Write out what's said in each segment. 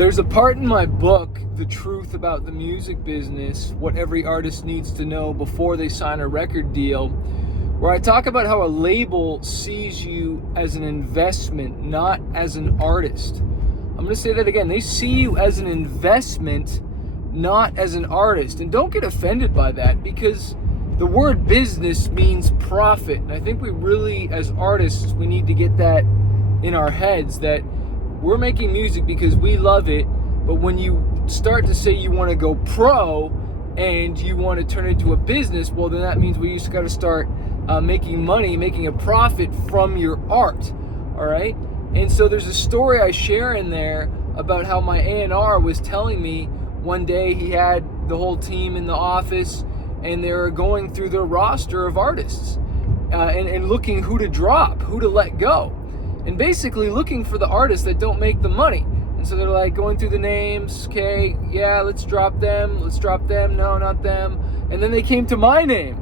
There's a part in my book, The Truth About the Music Business, What Every Artist Needs to Know Before They Sign a Record Deal, where I talk about how a label sees you as an investment, not as an artist. I'm going to say that again. They see you as an investment, not as an artist. And don't get offended by that, because the word business means profit. And I think we really, as artists, we need to get that in our heads, that we're making music because we love it. But when you start to say you want to go pro and you want to turn it into a business, well, then that means we just got to start making money, making a profit from your art. All right. And so there's a story I share in there about how my A&R was telling me one day he had the whole team in the office and they were going through their roster of artists and looking who to drop, who to let go. And basically looking for the artists that don't make the money. And so they're like going through the names. Okay, yeah, let's drop them. No, not them. And then they came to my name.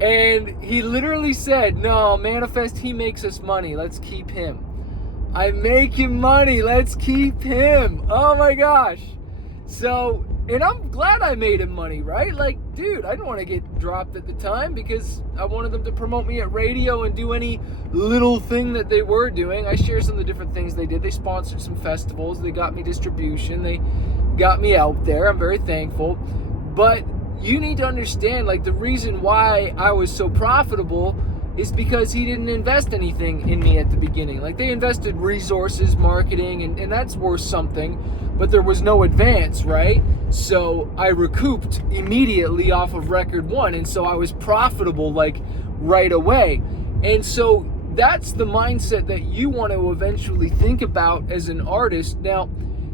And he literally said, no, Manifest, he makes us money. Let's keep him. I make him money. Let's keep him. Oh my gosh. So, and I'm glad I made him money, right? Like, dude, I didn't want to get dropped at the time because I wanted them to promote me at radio and do any little thing that they were doing. I share some of the different things they did. They sponsored some festivals. They got me distribution. They got me out there. I'm very thankful. But you need to understand, like, the reason why I was so profitable is because he didn't invest anything in me at the beginning. Like, they invested resources, marketing, and that's worth something, but there was no advance, right? So I recouped immediately off of record one, and so I was profitable, like, right away. And so that's the mindset that you want to eventually think about as an artist. Now,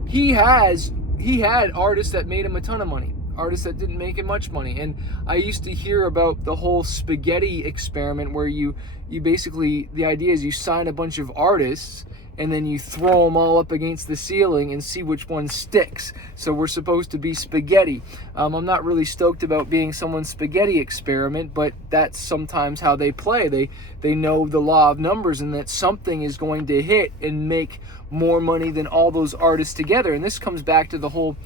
he had artists that made him a ton of money, artists that didn't make him much money. And I used to hear about the whole spaghetti experiment where you basically, the idea is you sign a bunch of artists and then you throw them all up against the ceiling and see which one sticks. So we're supposed to be spaghetti. I'm not really stoked about being someone's spaghetti experiment, but that's sometimes how they play. They know the law of numbers and that something is going to hit and make more money than all those artists together. And this comes back to the whole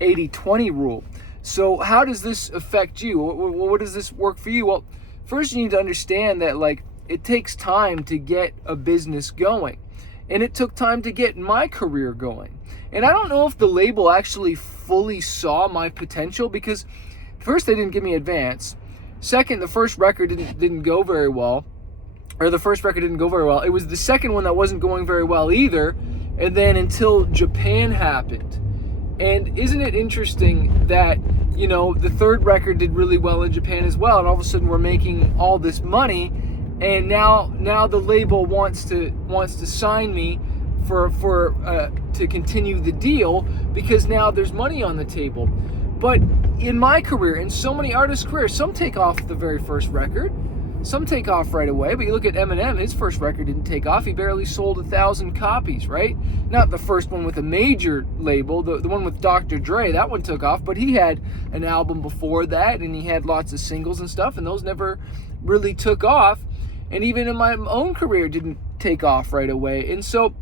80-20 rule. So how does this affect you? What does this work for you? Well, first you need to understand that, like, it takes time to get a business going. And it took time to get my career going. And I don't know if the label actually fully saw my potential, because first, they didn't give me advance. Second, the first record didn't go very well. Or the first record didn't go very well. It was the second one that wasn't going very well either. And then until Japan happened. And isn't it interesting that, you know, the third record did really well in Japan as well, and all of a sudden we're making all this money, and now the label wants to sign me for to continue the deal because now there's money on the table. But in my career, in so many artists' careers, some take off the very first record, some take off right away. But you look at Eminem, his first record didn't take off. He barely sold 1,000 copies, right? Not the first one with a major label, the one with Dr. Dre, that one took off, but he had an album before that, and he had lots of singles and stuff, and those never really took off. And even in my own career, didn't take off right away. And so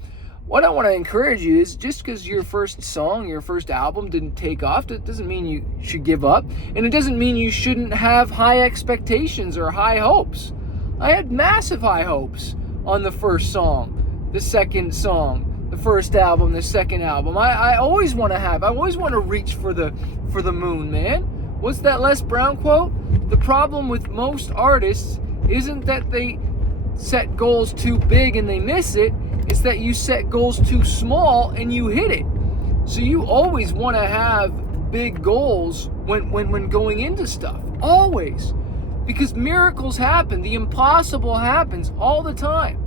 what I want to encourage you is, just because your first song, your first album didn't take off, that doesn't mean you should give up. And it doesn't mean you shouldn't have high expectations or high hopes. I had massive high hopes on the first song, the second song, the first album, the second album. I always want to reach for the moon, man. What's that Les Brown quote? The problem with most artists isn't that they set goals too big and they miss it. It's that you set goals too small and you hit it. So you always want to have big goals when going into stuff. Always. Because miracles happen. The impossible happens all the time.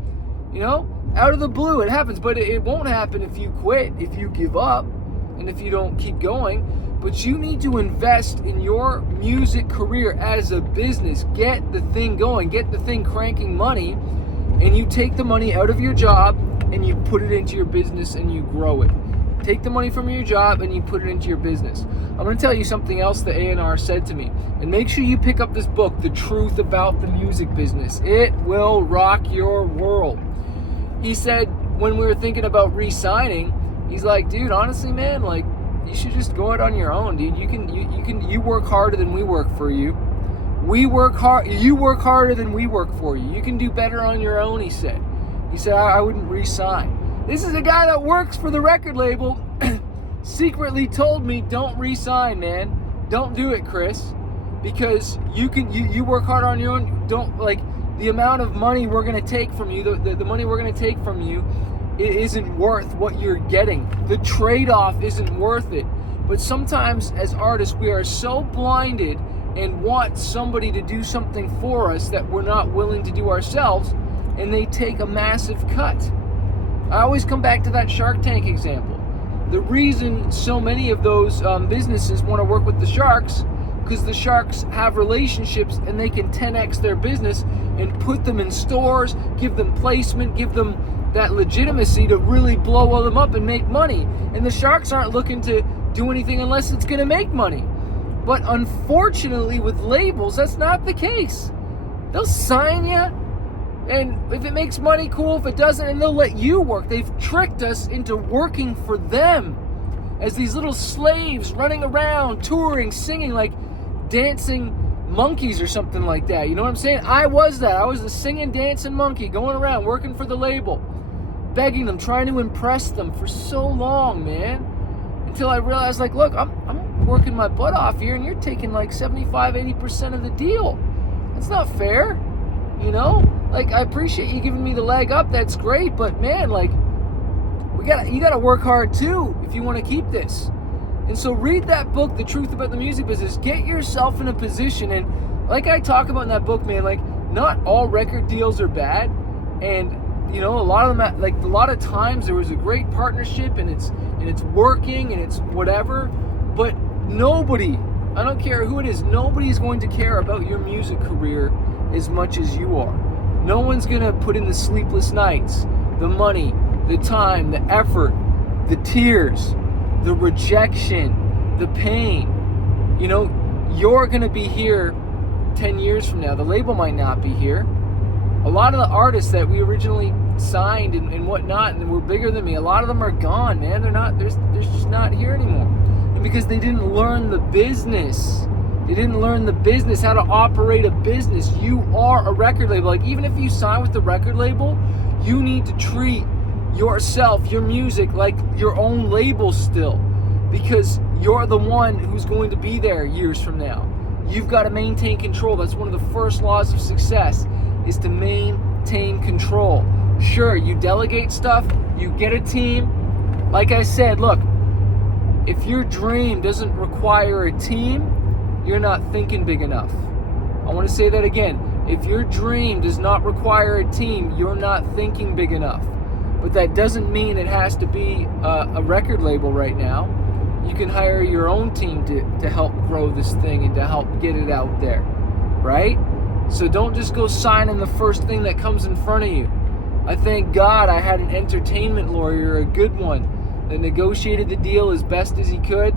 You know, out of the blue it happens. But it won't happen if you quit, if you give up, and if you don't keep going. But you need to invest in your music career as a business. Get the thing going. Get the thing cranking money. And you take the money out of your job and you put it into your business and you grow it. Take the money from your job and you put it into your business. I'm going to tell you something else the A&R said to me. And make sure you pick up this book, The Truth About the Music Business. It will rock your world. He said when we were thinking about re-signing, He's like, dude, honestly, man, like, you should just go it on your own, dude. You work harder than we work for you. You work harder than we work for you. You can do better on your own, he said. He said, I wouldn't re-sign. This is a guy that works for the record label, secretly told me, don't re-sign, man. Don't do it, Chris. Because you work hard on your own. Don't, like, the amount of money we're going to take from you, the money we're going to take from you, it isn't worth what you're getting. The trade-off isn't worth it. But sometimes as artists, we are so blinded and want somebody to do something for us that we're not willing to do ourselves, and they take a massive cut. I always come back to that Shark Tank example. The reason so many of those businesses want to work with the sharks, because the sharks have relationships and they can 10x their business and put them in stores, give them placement, give them that legitimacy to really blow them up and make money. And the sharks aren't looking to do anything unless it's going to make money. But unfortunately with labels, that's not the case. They'll sign you, and if it makes money, cool. If it doesn't, and they'll let you work. They've tricked us into working for them as these little slaves running around, touring, singing like dancing monkeys or something like that. You know what I'm saying? I was that. I was the singing, dancing monkey going around working for the label, begging them, trying to impress them for so long, man. Until I realized, like, look, I'm working my butt off here and you're taking like 75-80% of the deal. That's not fair, you know? Like, I appreciate you giving me the leg up, that's great, but man, like, you gotta work hard too if you want to keep this. And so read that book, The Truth About the Music Business. Get yourself in a position, and like I talk about in that book, man, like, not all record deals are bad, and you know, a lot of them, like, a lot of times there was a great partnership and it's working and it's whatever, but nobody, I don't care who it is, nobody's going to care about your music career as much as you are. No one's going to put in the sleepless nights, the money, the time, the effort, the tears, the rejection, the pain. You know, you're going to be here 10 years from now. The label might not be here. A lot of the artists that we originally signed and whatnot, and were bigger than me, a lot of them are gone, man. They're just not here anymore. And because they didn't learn the business. They didn't learn the business, how to operate a business. You are a record label. Like, even if you sign with the record label, you need to treat yourself, your music, like your own label still, because you're the one who's going to be there years from now. You've got to maintain control. That's one of the first laws of success, is to maintain control. Sure, you delegate stuff, you get a team. Like I said, look, if your dream doesn't require a team, you're not thinking big enough. I want to say that again. If your dream does not require a team, you're not thinking big enough. But that doesn't mean it has to be a record label right now. You can hire your own team to help grow this thing and to help get it out there, right? So don't just go signing the first thing that comes in front of you. I thank God I had an entertainment lawyer, a good one, that negotiated the deal as best as he could.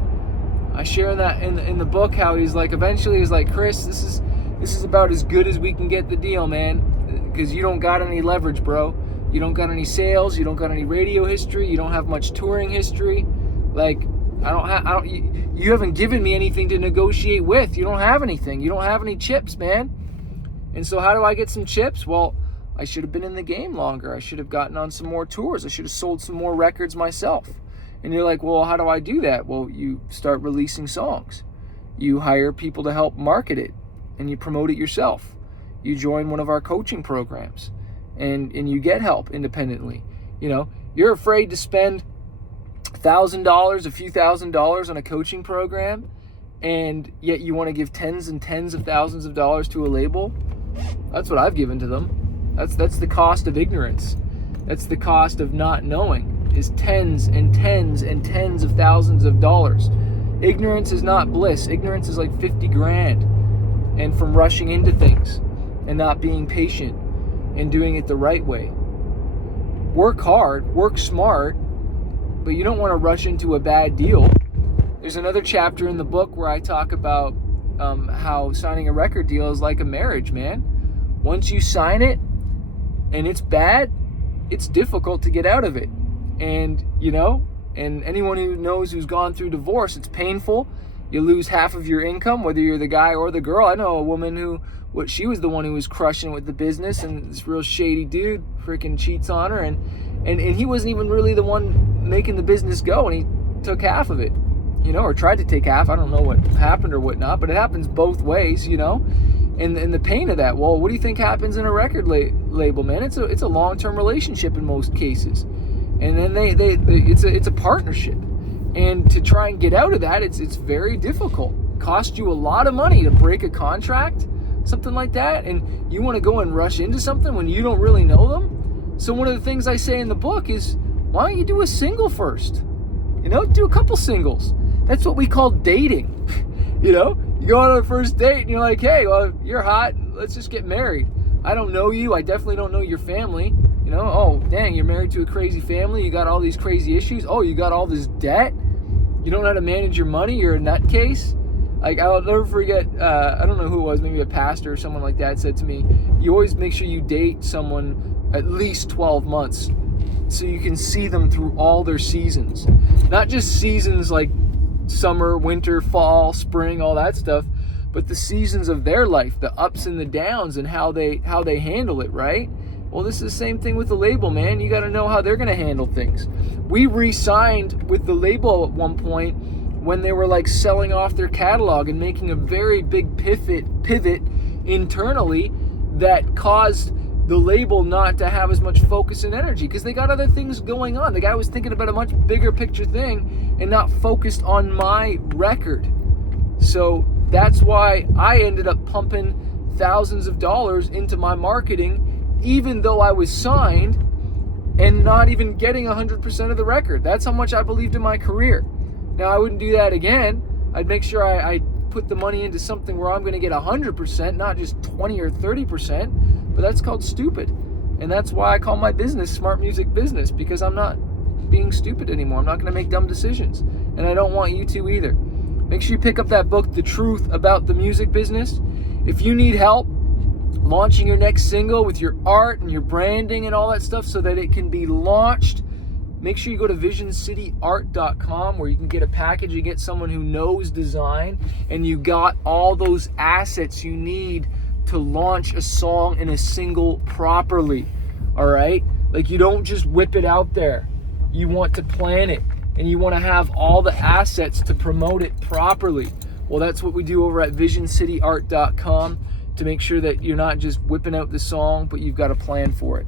I share that in the book, how he's like, eventually he's like, Chris, this is about as good as we can get the deal, man, because you don't got any leverage, bro. You don't got any sales, you don't got any radio history, you don't have much touring history. Like, you haven't given me anything to negotiate with. You don't have anything. You don't have any chips, man. And so how do I get some chips? Well, I should have been in the game longer. I should have gotten on some more tours. I should have sold some more records myself. And you're like, well, how do I do that? Well, you start releasing songs. You hire people to help market it, and you promote it yourself. You join one of our coaching programs, and you get help independently. You know, you're afraid to spend $1,000, a few $1,000s on a coaching program, and yet you want to give tens and tens of thousands of dollars to a label. That's what I've given to them. That's the cost of ignorance. That's the cost of not knowing, is tens and tens and tens of thousands of dollars. Ignorance is not bliss. Ignorance is like 50 grand. And from rushing into things and not being patient and doing it the right way. Work hard, work smart, but you don't want to rush into a bad deal. There's another chapter in the book where I talk about how signing a record deal is like a marriage, man. Once you sign it and it's bad, it's difficult to get out of it. And, you know, And anyone who knows who's gone through divorce, it's painful. You lose half of your income, whether you're the guy or the girl. I know a woman who, she was the one who was crushing with the business, and this real shady dude freaking cheats on her, and he wasn't even really the one making the business go, and he took half of it, or tried to take half. I don't know what happened or whatnot, but it happens both ways, and the pain of that. Well, what do you think happens in a record label, man? It's a long-term relationship in most cases, and then it's a partnership, and to try and get out of that, it's very difficult. It costs you a lot of money to break a contract, something like that, and you want to go and rush into something when you don't really know them. So one of the things I say in the book is, why don't you do a single first? Do a couple singles. That's what we call dating. You go on a first date and you're like, hey, well, you're hot, let's just get married. I don't know you, I definitely don't know your family. Oh, dang, you're married to a crazy family, you got all these crazy issues, oh, you got all this debt, you don't know how to manage your money, you're a nutcase. Like, I'll never forget, I don't know who it was, maybe a pastor or someone like that said to me, you always make sure you date someone at least 12 months so you can see them through all their seasons. Not just seasons like summer, winter, fall, spring, all that stuff, but the seasons of their life, the ups and the downs, and how they handle it, right? Well, this is the same thing with the label, man. You got to know how they're going to handle things. We re-signed with the label at one point when they were like selling off their catalog and making a very big pivot internally that caused the label not to have as much focus and energy because they got other things going on. The guy was thinking about a much bigger picture thing and not focused on my record. So that's why I ended up pumping thousands of dollars into my marketing, even though I was signed and not even getting 100% of the record. That's how much I believed in my career. Now, I wouldn't do that again. I'd make sure I put the money into something where I'm going to get 100%, not just 20 or 30%. But that's called stupid. And that's why I call my business Smart Music Business, because I'm not being stupid anymore. I'm not going to make dumb decisions. And I don't want you to either. Make sure you pick up that book, The Truth About the Music Business. If you need help launching your next single with your art and your branding and all that stuff so that it can be launched, make sure you go to visioncityart.com where you can get a package. You get someone who knows design, and you got all those assets you need to launch a song and a single properly. All right? Like, you don't just whip it out there. You want to plan it, and you want to have all the assets to promote it properly. Well, that's what we do over at visioncityart.com to make sure that you're not just whipping out the song, but you've got a plan for it.